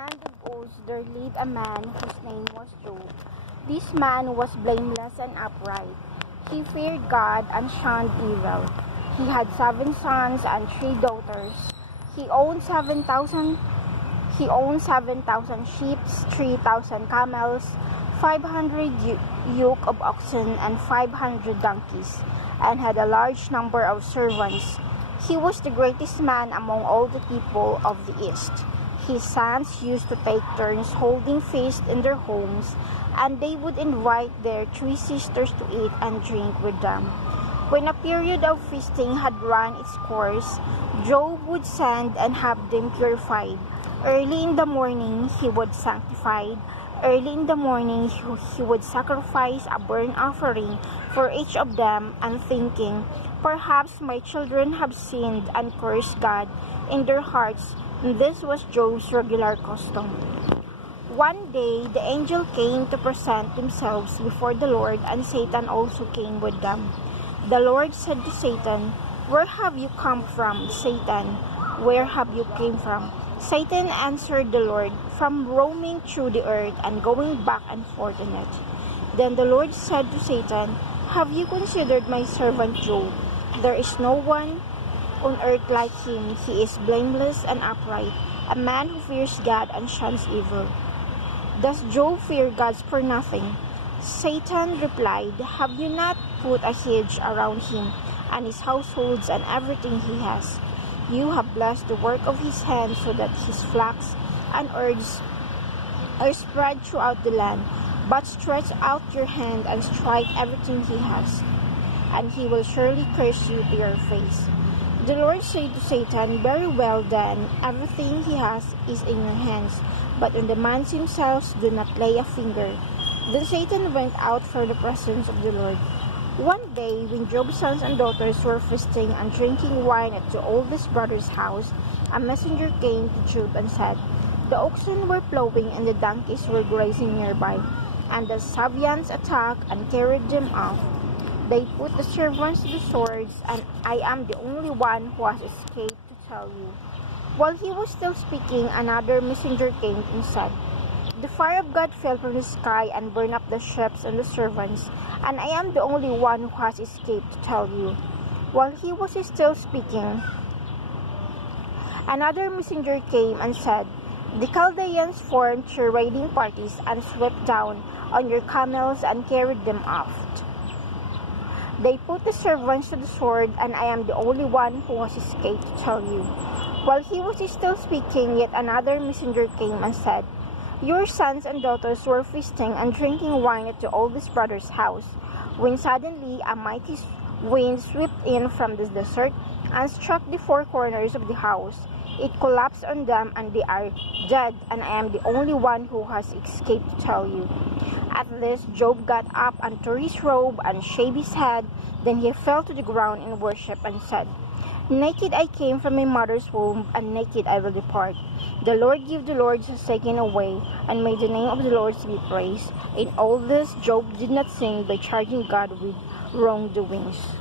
land of Uz there lived a man whose name was Job. This man was blameless and upright. He feared God and shunned evil. He had 7 sons and 3 daughters. He owned 7,000 sheep, 3,000 camels, 500 yoke of oxen, and 500 donkeys, and had a large number of servants. He was the greatest man among all the people of the East. His sons used to take turns holding feasts in their homes, and they would invite their 3 sisters to eat and drink with them. When a period of feasting had run its course, Job would send and have them purified. Early in the morning he would sanctify. Early in the morning he would sacrifice a burnt offering for each of them, and thinking, "Perhaps my children have sinned and cursed God in their hearts." This was Job's regular custom. One day the angel came to present themselves before the Lord, and Satan also came with them. The Lord said to Satan, "Where have you come from, Satan? Where have you came from?" Satan answered the Lord, "From roaming through the earth and going back and forth in it." Then the Lord said to Satan, "Have you considered my servant Job? There is no one on earth like him. He is blameless and upright, a man who fears God and shuns evil. Does Job fear God for nothing?" Satan replied, "Have you not put a hedge around him and his households and everything he has? You have blessed the work of his hands, so that his flocks and herds are spread throughout the land. But stretch out your hand and strike everything he has, and he will surely curse you to your face." The Lord said to Satan, "Very well then, everything he has is in your hands, but on the man himself do not lay a finger." Then Satan went out from the presence of the Lord. One day, when Job's sons and daughters were feasting and drinking wine at the oldest brother's house, a messenger came to Job and said, "The oxen were plowing and the donkeys were grazing nearby, and the Sabeans attacked and carried them off. They put the servants to the swords, and I am the only one who has escaped to tell you." While he was still speaking, another messenger came and said, "The fire of God fell from the sky and burned up the ships and the servants, and I am the only one who has escaped to tell you." While he was still speaking, another messenger came and said, "The Chaldeans formed 3 raiding parties and swept down on your camels and carried them off. They put the servants to the sword, and I am the only one who has escaped to tell you." While he was still speaking, yet another messenger came and said, "Your sons and daughters were feasting and drinking wine at the oldest brother's house, when suddenly a mighty wind swept in from the desert and struck the 4 corners of the house. It collapsed on them, and they are dead, and I am the only one who has escaped to tell you." At this, Job got up and tore his robe and shaved his head. Then he fell to the ground in worship and said, "Naked I came from my mother's womb, and naked I will depart. The Lord give, the Lord has taken away, and may the name of the Lord be praised." In all this, Job did not sin by charging God with wrongdoings.